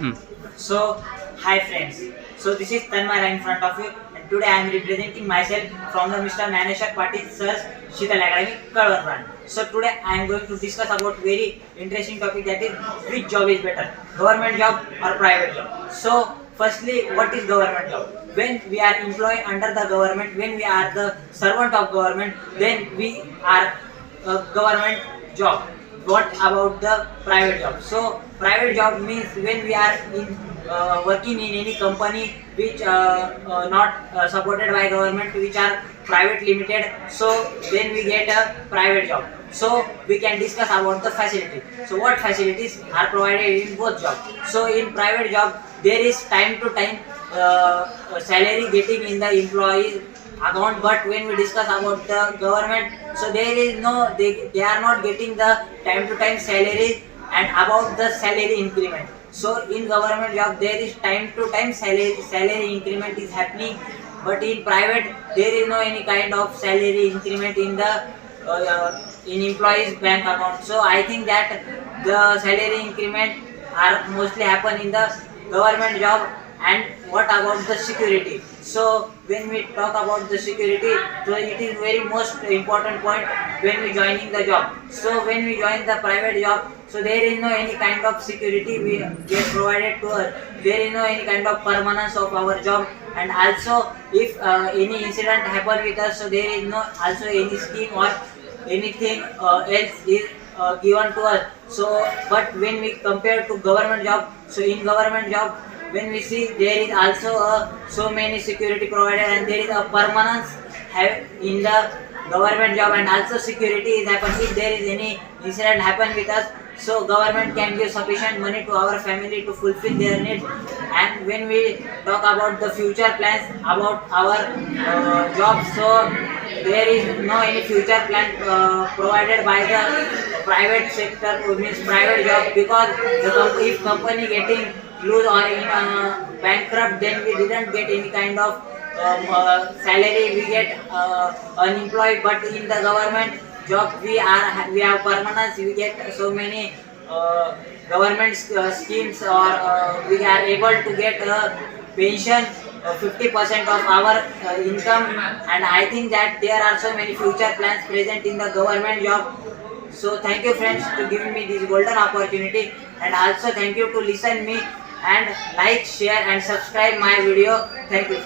Mm. So, hi friends. So this is Tanmara in front of you, and today I am representing myself from the Mr. Naneshwar Patil Sir's Sheetal Academy, Kalwar branch. So today I am going to discuss about very interesting topic, that is which job is better, government job or private job. So firstly, what is government job? When we are employed under the government, when we are the servant of government, then we are a government job. What about the private job? So private job means when we are in working in any company which not supported by government, which are private limited, so then we get a private job. So we can discuss about the facility. So what facilities are provided in both jobs? So in private job there is time to time salary getting in the employee account, but when we discuss about the government, so there is no, they are not getting the time to time salary and about the salary increment. So in government job there is time to time salary increment is happening, but in private there is no any kind of salary increment in the in employees bank account. So I think that the salary increment are mostly happen in the government job. And what about the security? So when we talk about the security, so it is very most important point when we joining the job. So when we join the private job, so there is no any kind of security we get provided to us. There is no any kind of permanence of our job. And also if any incident happen with us, so there is no also any scheme or anything else is given to us. So but when we compare to government job, so in government job when we see there is also so many security provided, and there is a permanence have in the government job, and also security is happen if there is any incident happen with us, so government can give sufficient money to our family to fulfill their needs. And when we talk about the future plans about our job, so there is no any future plan provided by the private sector, means private job, because if company getting lose or in bankrupt, then we didn't get any kind of salary, we get unemployed. But in the government job we have permanence, we get so many government schemes, or we are able to get a pension 50% of our income. And I think that there are so many future plans present in the government job. So thank you friends to giving me this golden opportunity, and also thank you to listen me and like, share and subscribe my video. Thank you.